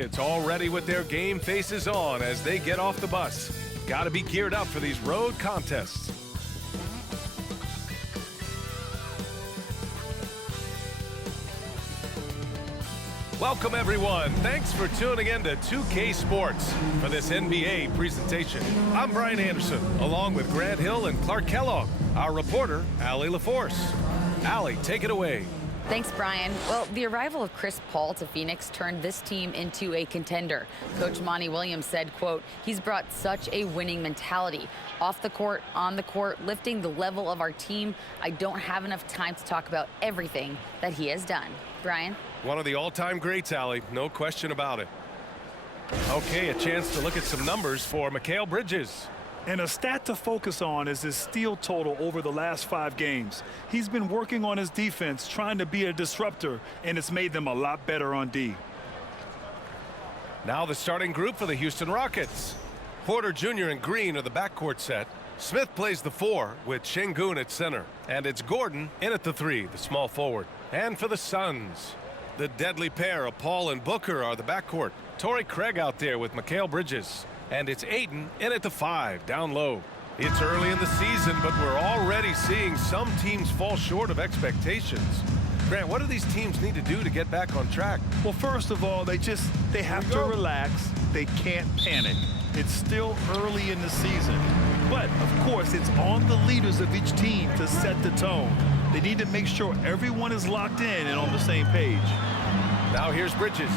It's already with their game faces on as they get off the bus. Got to be geared up for these road contests. Welcome, everyone. Thanks for tuning in to 2K Sports for this NBA presentation. I'm Brian Anderson, along with Grant Hill and Clark Kellogg, our reporter, Allie LaForce. Allie, take it away. Thanks, Brian. Well, the arrival of Chris Paul to Phoenix turned this team into a contender. Coach Monty Williams said, quote, he's brought such a winning mentality. Off the court, on the court, lifting the level of our team. I don't have enough time to talk about everything that he has done. Brian? One of the all-time greats, Allie. No question about it. Okay, a chance to look at some numbers for Mikal Bridges. And a stat to focus on is his steal total over the last 5 games. He's been working on his defense, trying to be a disruptor, and it's made them a lot better on D. Now the starting group for the Houston Rockets. Porter Jr. and Green are the backcourt set. Smith plays the 4 with Şengün at center. And it's Gordon in at the 3, the small forward. And for the Suns, the deadly pair of Paul and Booker are the backcourt. Torrey Craig out there with Mikal Bridges. And it's Ayton in at the 5, down low. It's early in the season, but we're already seeing some teams fall short of expectations. Grant, what do these teams need to do to get back on track? Well, first of all, they have to relax. They can't panic. It's still early in the season. But, of course, it's on the leaders of each team to set the tone. They need to make sure everyone is locked in and on the same page. Now here's Bridges.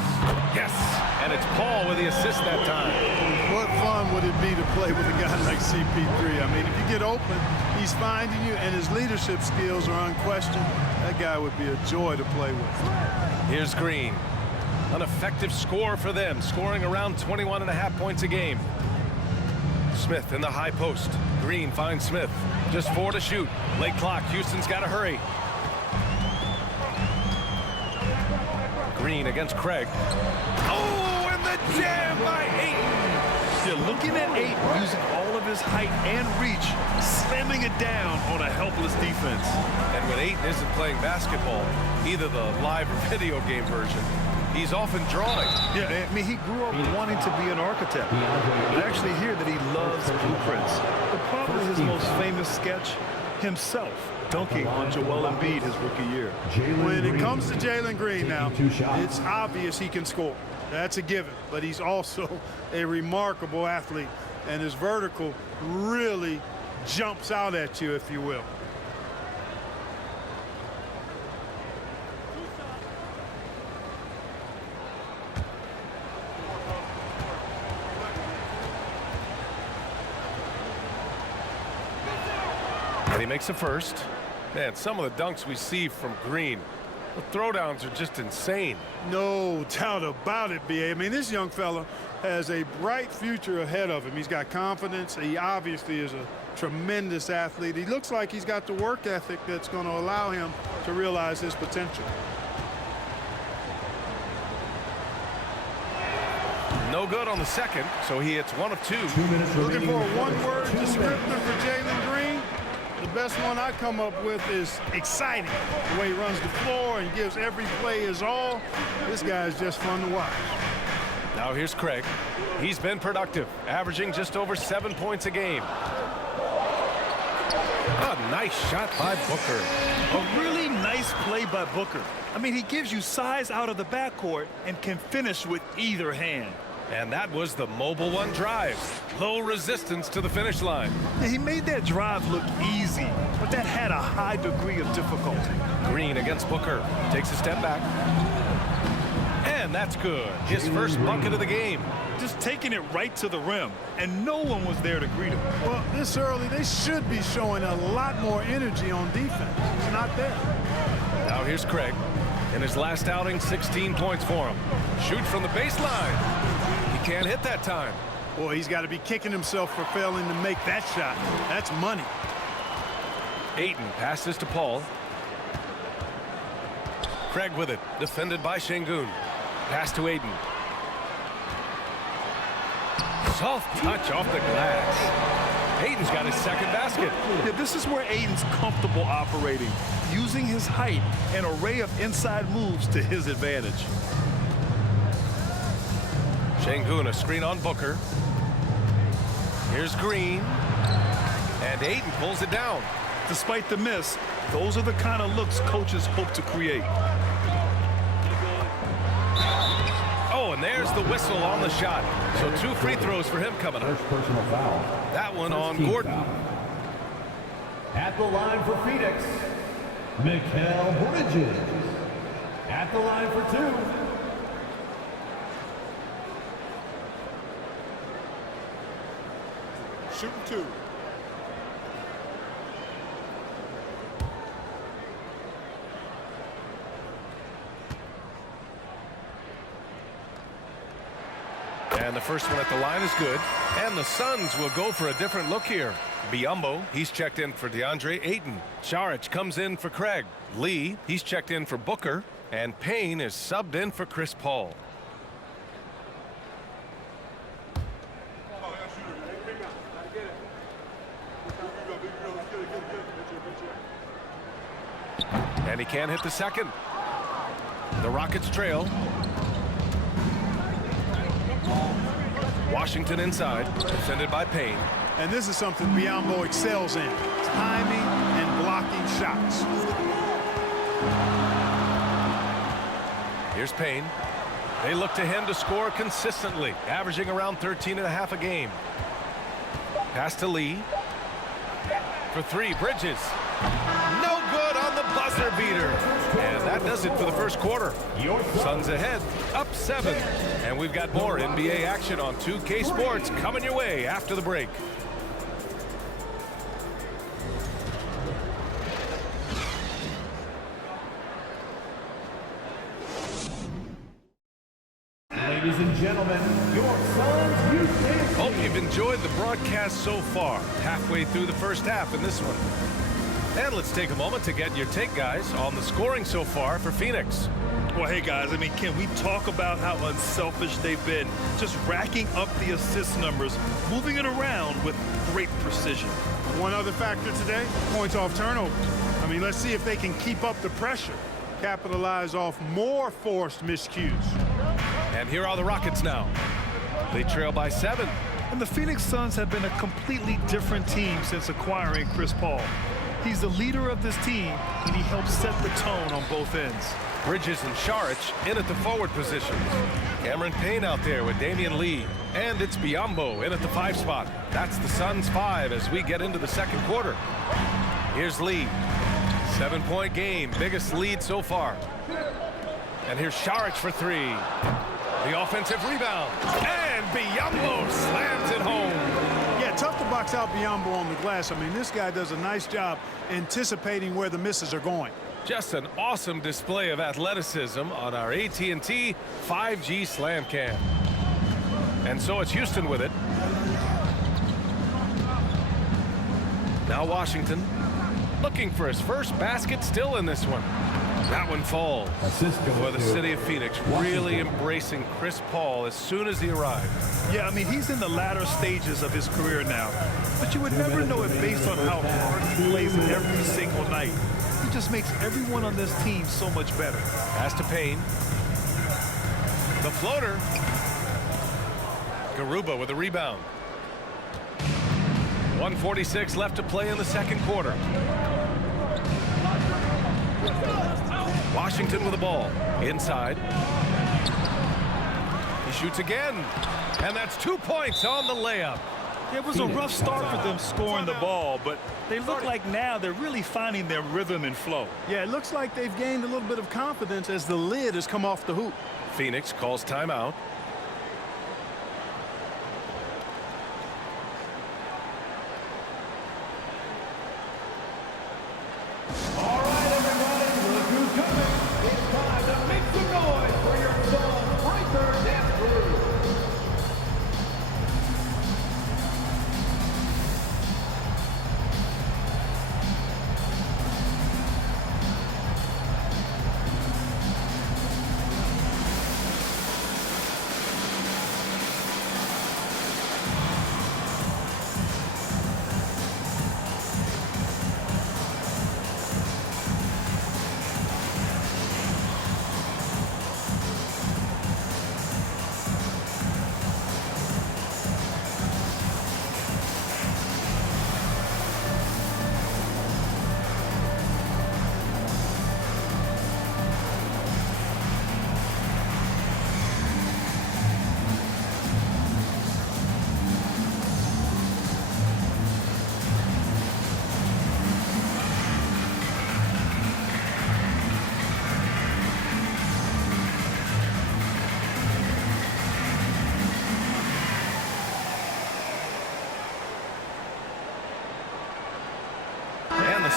Yes! And it's Paul with the assist that time. What fun would it be to play with a guy like CP3? I mean, if you get open, he's finding you, and his leadership skills are unquestioned. That guy would be a joy to play with. Here's Green. An effective score for them, scoring around 21.5 points a game. Smith in the high post. Green finds Smith. Just 4 to shoot. Late clock. Houston's got to hurry. Green against Craig. Oh, and the jam by Ayton. You're looking at Ayton using all of his height and reach, slamming it down on a helpless defense. And when Ayton isn't playing basketball, either the live or video game version, he's often drawing. Yeah, I mean, he grew up wanting to be an architect. I actually hear that he loves blueprints. But probably his most famous sketch, himself dunking on Joel Embiid his rookie year. When it comes to Jalen Green now, it's obvious he can score. That's a given. But he's also a remarkable athlete. And his vertical really jumps out at you, if you will. And he makes the first. Man, some of the dunks we see from Green, the throwdowns are just insane. No doubt about it, B.A. I mean, this young fella has a bright future ahead of him. He's got confidence. He obviously is a tremendous athlete. He looks like he's got the work ethic that's going to allow him to realize his potential. No good on the second, so he hits 1 of 2. Looking for a one-word descriptor for Jalen Green. The best one I come up with is exciting. The way he runs the floor and gives every play his all. This guy is just fun to watch. Now here's Craig. He's been productive, averaging just over 7 points a game. A nice shot by Booker. A really nice play by Booker. I mean, he gives you size out of the backcourt and can finish with either hand. And that was the Mobile One drive. Low resistance to the finish line. And he made that drive look easy, but that had a high degree of difficulty. Green against Booker. Takes a step back. And that's good. His first bucket of the game. Just taking it right to the rim, and no one was there to greet him. Well, this early, they should be showing a lot more energy on defense. It's not there. Now here's Craig. In his last outing, 16 points for him. Shoot from the baseline. He can't hit that time. Boy, he's got to be kicking himself for failing to make that shot. That's money. Ayton passes to Paul. Craig with it. Defended by Şengün. Pass to Ayton. Soft touch off the glass. Ayton's got his second basket. Yeah, this is where Ayton's comfortable operating, using his height and array of inside moves to his advantage. Şengün, a screen on Booker. Here's Green. And Ayton pulls it down. Despite the miss, those are the kind of looks coaches hope to create. Oh, and there's the whistle on the shot. So 2 free throws for him coming up. First personal foul. That one First on team Gordon. foul. At the line for Phoenix, Mikal Bridges. At the line for 2. Shooting 2. And the first one at the line is good. And the Suns will go for a different look here. Biyombo, he's checked in for DeAndre Ayton. Saric comes in for Craig. Lee, he's checked in for Booker. And Payne is subbed in for Chris Paul. And he can't hit the second. The Rockets trail. Washington inside, defended by Payne. And this is something Biyombo excels in. Timing and blocking shots. Here's Payne. They look to him to score consistently, averaging around 13.5 a game. Pass to Lee. For 3, Bridges. No good on the buzzer beater. And that does it for the first quarter. Suns ahead, up 7. And we've got more NBA action on 2K Sports coming your way after the break. Ladies and gentlemen, your Suns Houston. Hope you've enjoyed the broadcast so far. Halfway through the first half in this one. And let's take a moment to get your take, guys, on the scoring so far for Phoenix. Well, hey, guys, I mean, can we talk about how unselfish they've been? Just racking up the assist numbers, moving it around with great precision. One other factor today, points off turnovers. I mean, let's see if they can keep up the pressure, capitalize off more forced miscues. And here are the Rockets now. They trail by 7. And the Phoenix Suns have been a completely different team since acquiring Chris Paul. He's the leader of this team, and he helps set the tone on both ends. Bridges and Saric in at the forward positions. Cameron Payne out there with Damian Lee. And it's Biyombo in at the 5 spot. That's the Suns 5 as we get into the second quarter. Here's Lee. 7-point game, biggest lead so far. And here's Saric for 3. The offensive rebound. And Biyombo slams it home. Yeah, tough to box out Biyombo on the glass. I mean, this guy does a nice job anticipating where the misses are going. Just an awesome display of athleticism on our AT&T 5G Slam Cam. And so it's Houston with it. Now Washington looking for his first basket still in this one. That one falls. For the city of Phoenix really embracing Chris Paul as soon as he arrived. Yeah, I mean, he's in the latter stages of his career now. But you would never know it based on how hard he plays every single night. He just makes everyone on this team so much better. Pass to Payne. The floater. Garuba with a rebound. 1:46 left to play in the second quarter. Washington with the ball. Inside. He shoots again. And that's 2 points on the layup. It was a rough start for them scoring the ball, but they look like now they're really finding their rhythm and flow. Yeah, it looks like they've gained a little bit of confidence as the lid has come off the hoop. Phoenix calls timeout. All right, everybody, look who's coming. It's time to make some noise for your Suns Breaker Dance Crew.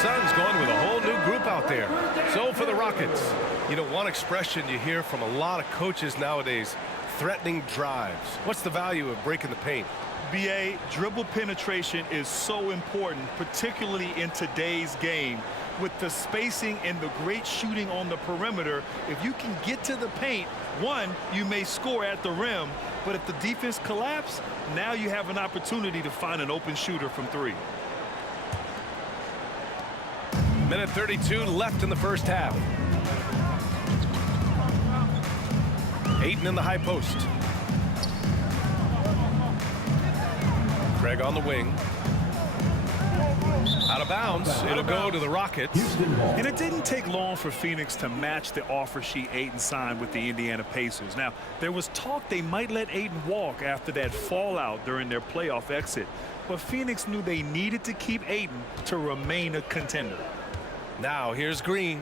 Suns going with a whole new group out there. So for the Rockets, you know, one expression you hear from a lot of coaches nowadays, threatening drives. What's the value of breaking the paint? BA, dribble penetration is so important, particularly in today's game. With the spacing and the great shooting on the perimeter, if you can get to the paint, one, you may score at the rim, but if the defense collapses, now you have an opportunity to find an open shooter from three. Minute 32 left in the first half. Ayton in the high post. Craig on the wing. Out of bounds. It'll go to the Rockets. And it didn't take long for Phoenix to match the offer sheet Ayton signed with the Indiana Pacers. Now, there was talk they might let Ayton walk after that fallout during their playoff exit. But Phoenix knew they needed to keep Ayton to remain a contender. Now here's Green.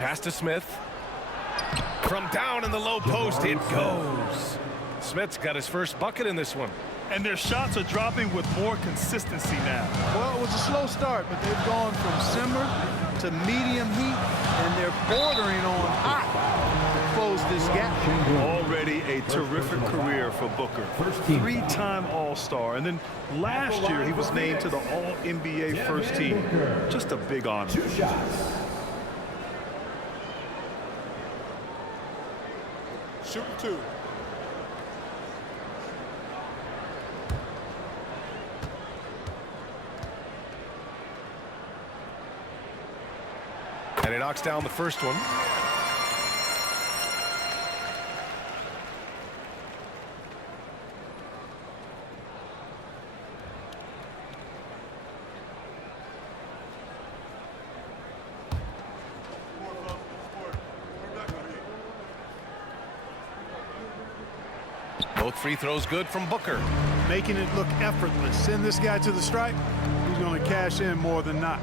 Pass to Smith. From down in the low post, it goes. Smith's got his first bucket in this one. And their shots are dropping with more consistency now. Well, it was a slow start, but they've gone from simmer to medium heat, and they're bordering on hot to close this gap. Already a terrific career for Booker. Three-time All-Star. And then last year, he was named to the All-NBA first team. Just a big honor. 2 shots. Shooting 2. And he knocks down the first one. Both free throws good from Booker. Making it look effortless. Send this guy to the stripe. He's going to cash in more than not.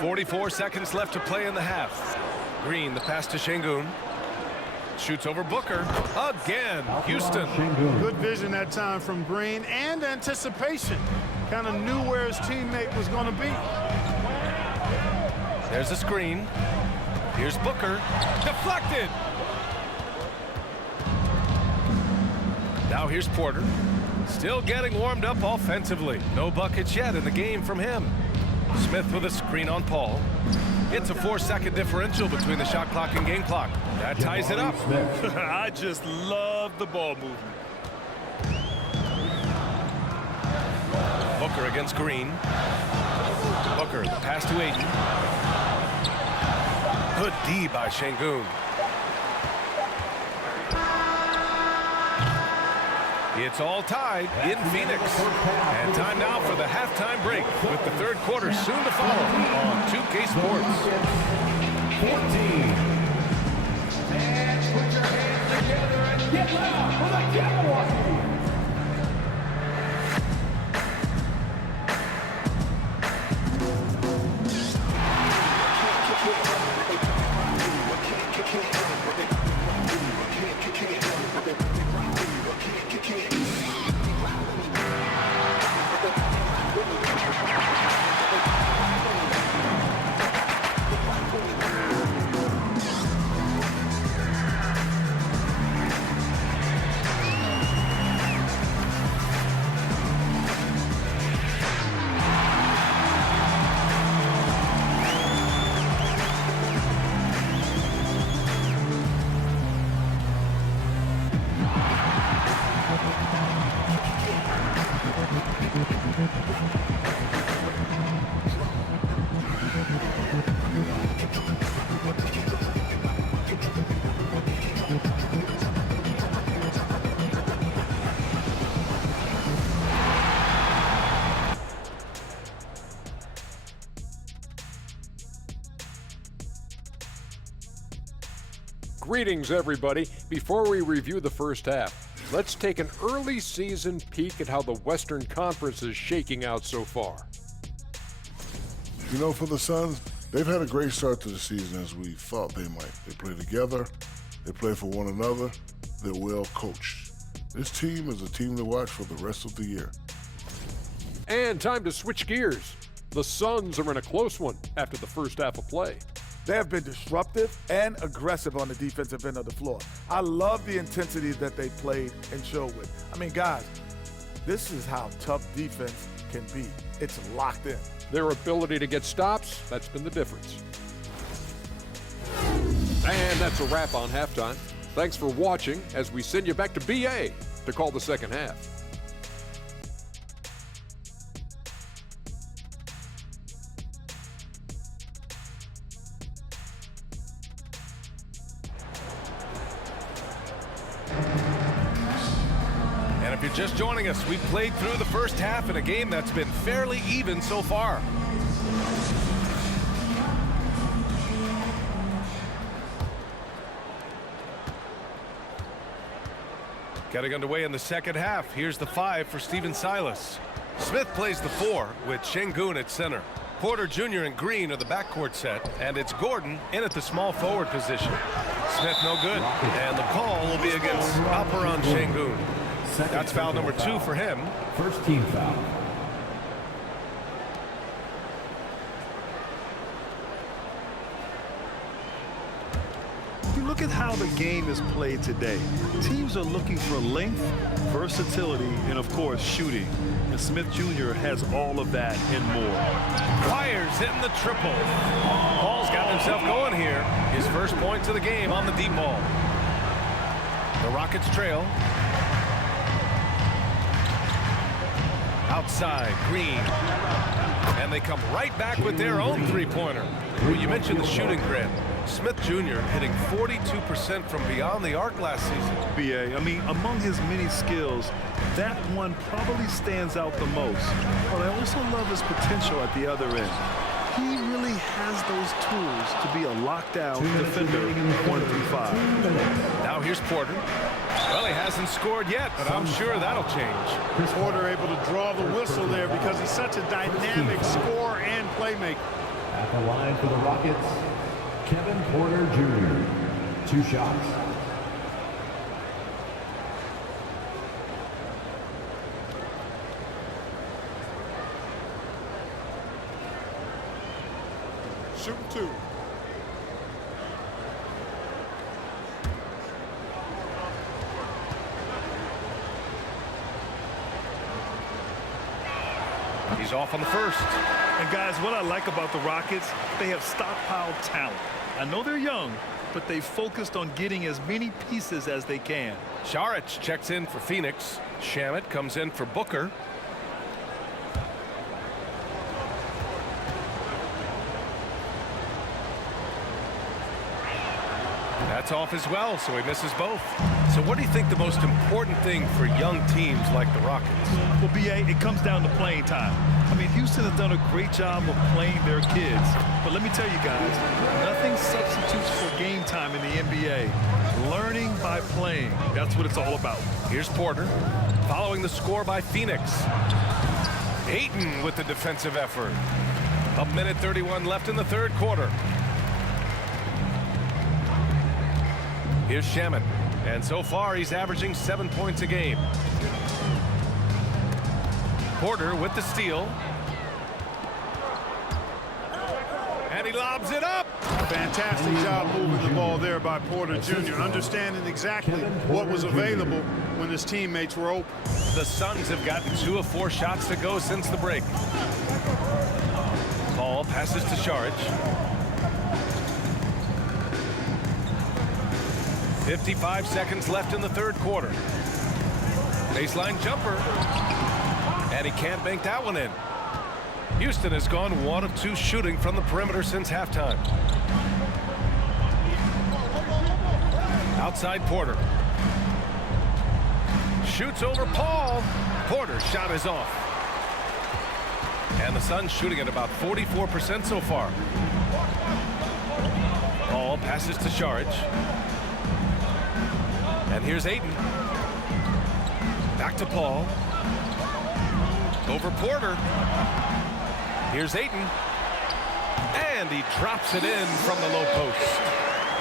44 seconds left to play in the half. Green, the pass to Şengün. Shoots over Booker. Again, Houston. Good vision that time from Green and anticipation. Kind of knew where his teammate was going to be. There's a screen. Here's Booker. Deflected. Now here's Porter. Still getting warmed up offensively. No buckets yet in the game from him. Smith with a screen on Paul. It's a 4-second differential between the shot clock and game clock. That ties it up. I just love the ball movement. Booker against Green. Booker, the pass to Ayton. Good D by Şengün. It's all tied in Phoenix. And time now for the halftime break with the third quarter soon to follow on 2K Sports. 14. And put your hands together and get loud for the Cowboys. Greetings, everybody. Before we review the first half, let's take an early season peek at how the Western Conference is shaking out so far. You know, for the Suns, they've had a great start to the season as we thought they might. They play together, they play for one another, they're well coached. This team is a team to watch for the rest of the year. And time to switch gears. The Suns are in a close one after the first half of play. They have been disruptive and aggressive on the defensive end of the floor. I love the intensity that they played and showed with. I mean, guys, this is how tough defense can be. It's locked in. Their ability to get stops, that's been the difference. And that's a wrap on halftime. Thanks for watching as we send you back to BA to call the second half. And if you're just joining us, we've played through the first half in a game that's been fairly even so far. Getting underway in the second half. Here's the 5 for Stephen Silas. Smith plays the 4 with Şengün at center. Porter Jr. and Green are the backcourt set, and it's Gordon in at the small forward position. Smith no good, and the call will be against Alperen Şengün. That's foul number 2 for him. First team foul. You look at how the game is played today. Teams are looking for length, versatility, and of course shooting. And Smith Jr. has all of that and more. Fires hitting the triple. Paul's got himself going here. His first points of the game on the deep ball. The Rockets trail. Outside, Green. And they come right back with their own three-pointer. Well, you mentioned the shooting grid. Smith Jr. hitting 42% from beyond the arc last season. BA, I mean, among his many skills, that one probably stands out the most. But I also love his potential at the other end. He really has those tools to be a lockdown defender 1 through 5. Now here's Porter. Well, he hasn't scored yet, but I'm sure that'll change. Porter able to draw the whistle there because he's such a dynamic scorer and playmaker. At the line for the Rockets, Kevin Porter Jr. 2 shots. Shooting 2. He's off on the first. And guys, what I like about the Rockets, they have stockpiled talent. I know they're young, but they focused on getting as many pieces as they can. Šarić checks in for Phoenix. Shamet comes in for Booker. That's off as well, so he misses both. So what do you think the most important thing for young teams like the Rockets? Well, BA, it comes down to playing time. I mean, Houston has done a great job of playing their kids. But let me tell you guys, nothing substitutes for game time in the NBA. Learning by playing, that's what it's all about. Here's Porter, following the score by Phoenix. Ayton with the defensive effort. 1:31 left in the third quarter. Here's Shamet, and so far he's averaging 7 points a game. Porter with the steal. And he lobs it up. Fantastic job moving the ball there by Porter Jr., understanding exactly what was available when his teammates were open. The Suns have gotten 2 of 4 shots to go since the break. Ball passes to Šarić. 55 seconds left in the third quarter. Baseline jumper. And he can't bank that one in. Houston has gone 1 of 2 shooting from the perimeter since halftime. Outside Porter. Shoots over Paul. Porter's shot is off. And the Suns shooting at about 44% so far. Paul passes to Šarić. And here's Ayton. Back to Paul. Over Porter. Here's Ayton. And he drops it in from the low post.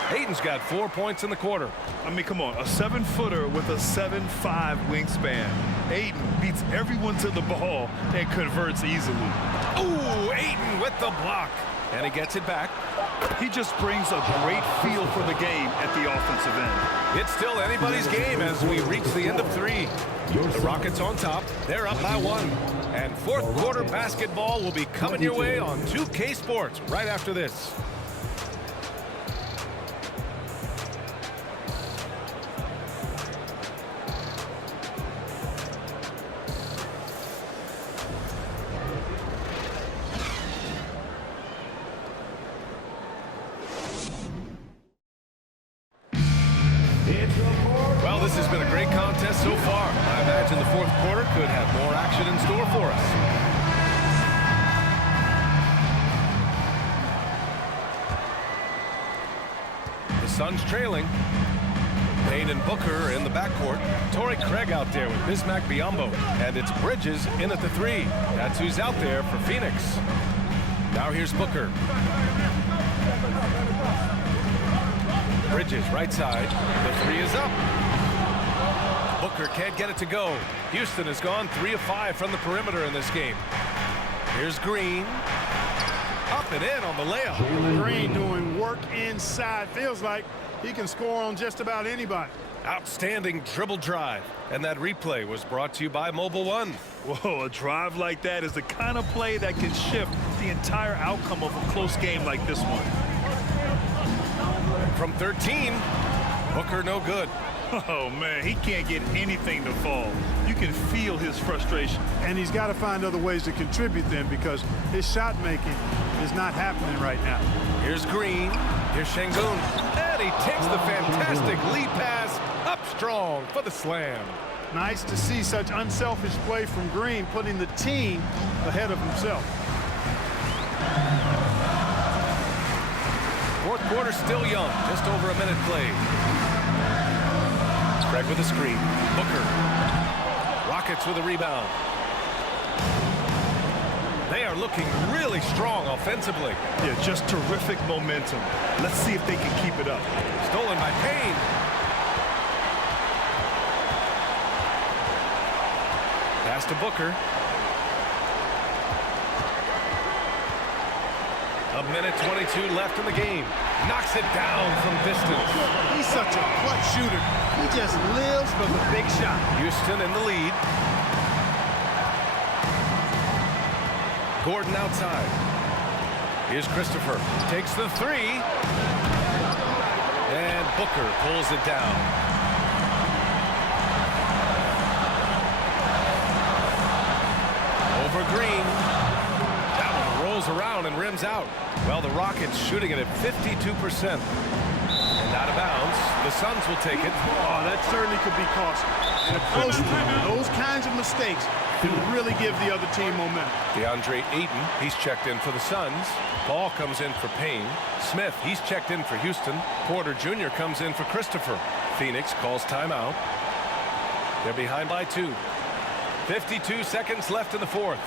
Ayton's got 4 points in the quarter. I mean, come on, a 7-footer with a 7'5" wingspan. Ayton beats everyone to the ball and converts easily. Ooh, Ayton with the block. And he gets it back. He just brings a great feel for the game at the offensive end. It's still anybody's game as we reach the end of 3. The Rockets on top. They're up by 1. And fourth quarter basketball will be coming your way on 2K Sports right after this. Well, this has been a great contest so far. I imagine the fourth quarter could have more action in store for us. The Suns trailing. Payne and Booker in the backcourt. Torrey Craig out there with Bismack Biyombo. And it's Bridges in at the 3. That's who's out there for Phoenix. Now here's Booker. Bridges right side. The 3 is up. Booker can't get it to go. Houston has gone 3 of 5 from the perimeter in this game. Here's Green. Up and in on the layup. Green doing work inside. Feels like he can score on just about anybody. Outstanding dribble drive. And that replay was brought to you by Mobile One. Whoa, a drive like that is the kind of play that can shift the entire outcome of a close game like this one. From 13, Booker no good. Oh, man, he can't get anything to fall. You can feel his frustration. And he's got to find other ways to contribute then because his shot making is not happening right now. Here's Green. Here's Şengün. And he takes the fantastic lead pass up strong for the slam. Nice to see such unselfish play from Green, putting the team ahead of himself. Fourth quarter still young, just over a minute played. Craig with a screen. Booker. Rockets with a rebound. They are looking really strong offensively. Yeah, just terrific momentum. Let's see if they can keep it up. Stolen by Payne. Pass to Booker. A minute 22 left in the game. Knocks it down from distance. He's such a clutch shooter. He just lives for the big shot. Houston in the lead. Gordon outside. Here's Christopher. Takes the 3. And Booker pulls it down. Over Green. That one rolls around and rims out. Well, the Rockets shooting it at 52%. And out of bounds. The Suns will take it. Oh, that certainly could be costly. In a close game, those kinds of mistakes can really give the other team momentum. DeAndre Ayton, he's checked in for the Suns. Ball comes in for Payne. Smith, he's checked in for Houston. Porter Jr. comes in for Christopher. Phoenix calls timeout. They're behind by 2. 52 seconds left in the fourth.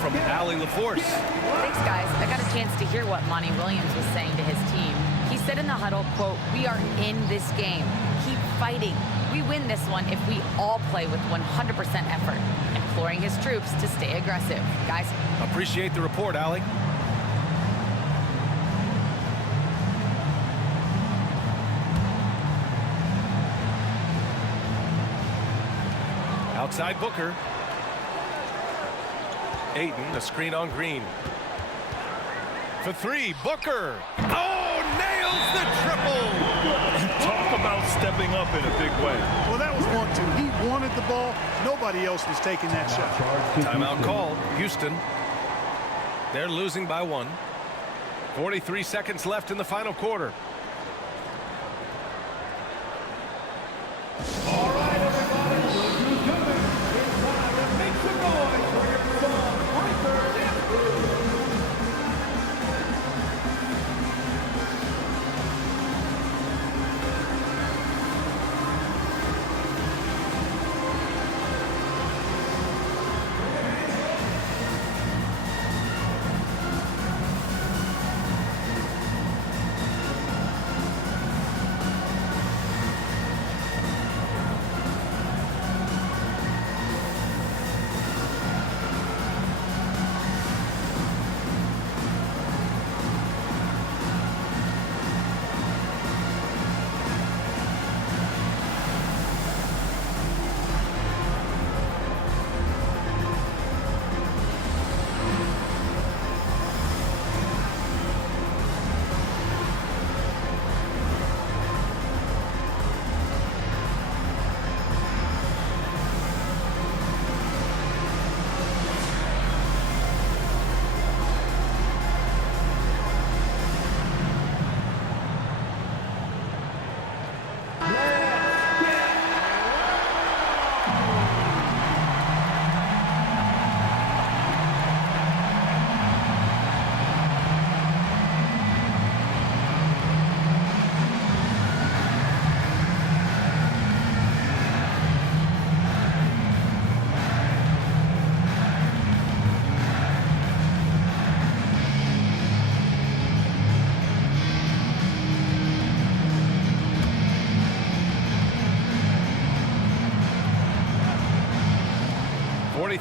From Allie LaForce. Thanks, guys. I got a chance to hear what Monty Williams was saying to his team. He said in the huddle, quote, "We are in this game. Keep fighting. We win this one if we all play with 100% effort," imploring his troops to stay aggressive. Guys. Appreciate the report, Allie. Outside Booker. Ayton, a screen on Green. For three, Booker. Oh, nails the triple. Talk about stepping up in a big way. Well, that was 1-2. He wanted the ball. Nobody else was taking that shot. Timeout called. Houston. They're losing by 1. 43 seconds left in the final quarter. All right, everybody, look who's coming. It's time to make some noise for your son, Arthur Andrews.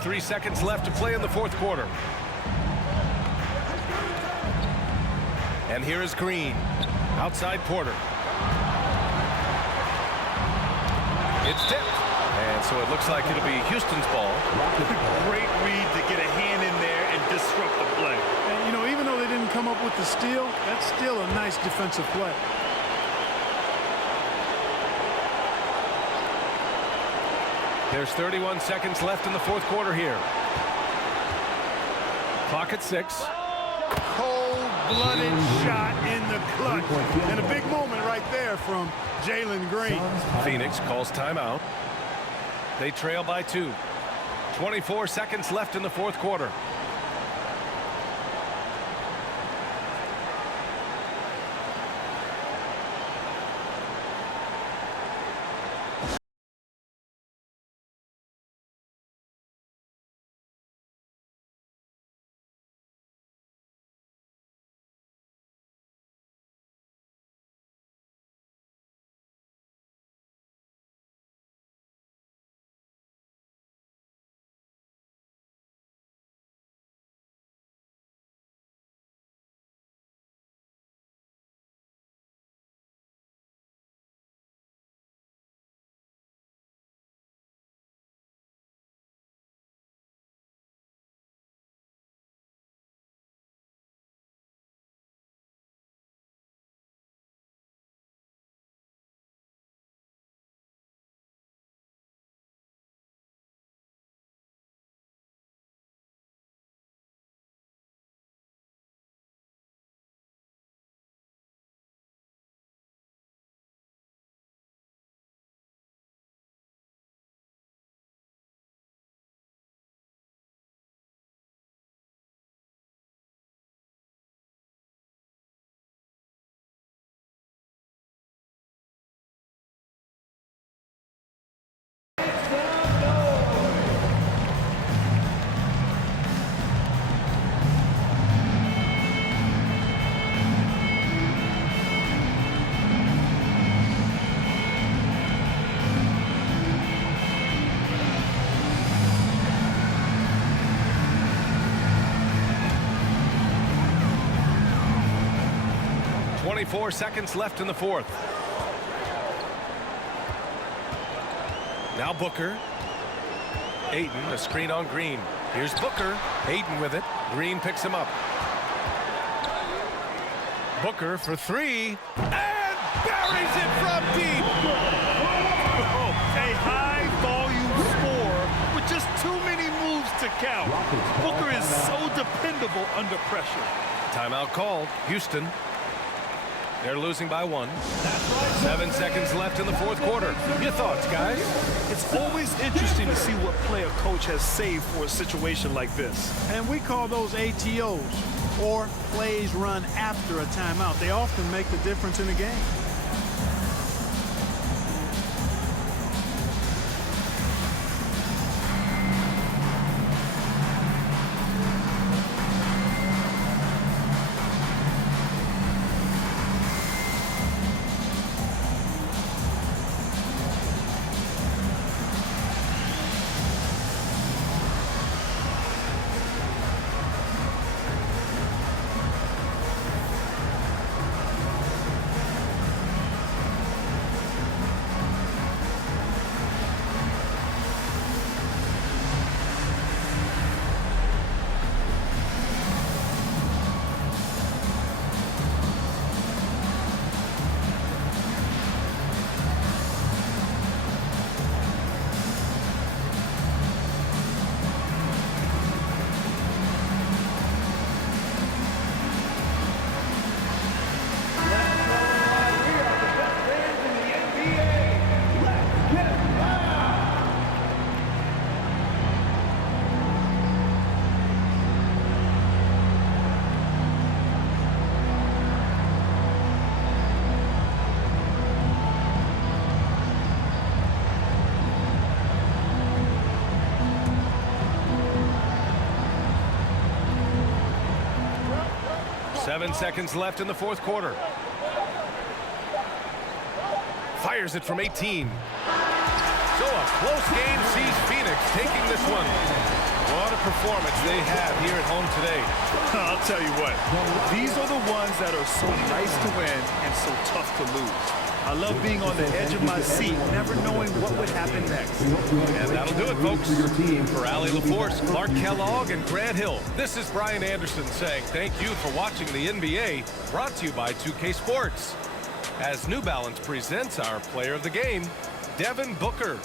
Three seconds left to play in the fourth quarter. And here is Green. Outside Porter. It's tipped. And so it looks like it'll be Houston's ball. Great read to get a hand in there and disrupt the play. And, you know, even though they didn't come up with the steal, that's still a nice defensive play. There's 31 seconds left in the fourth quarter here. Clock at 6. Cold-blooded shot in the clutch. And a big moment right there from Jalen Green. Phoenix calls timeout. They trail by 2. 24 seconds left in the fourth quarter. 24 seconds left in the fourth. Now Booker. Ayton, a screen on Green. Here's Booker. Ayton with it. Green picks him up. Booker for three. And buries it from deep. Oh, a high-volume score with just too many moves to count. Booker is so dependable under pressure. Timeout called. Houston. They're losing by 1. 7 seconds left in the fourth quarter. Your thoughts, guys? It's always interesting to see what play a coach has saved for a situation like this. And we call those ATOs, or plays run after a timeout. They often make the difference in a game. Seven seconds left in the fourth quarter. Fires it from 18. So a close game sees Phoenix taking this one. What a performance they have here at home today. I'll tell you what, these are the ones that are so nice to win and so tough to lose. I love being on the edge of my seat, never knowing what would happen next. And that'll do it, folks. For Allie LaForce, Clark Kellogg, and Grant Hill, this is Brian Anderson saying thank you for watching the NBA, brought to you by 2K Sports. As New Balance presents our player of the game, Devin Booker.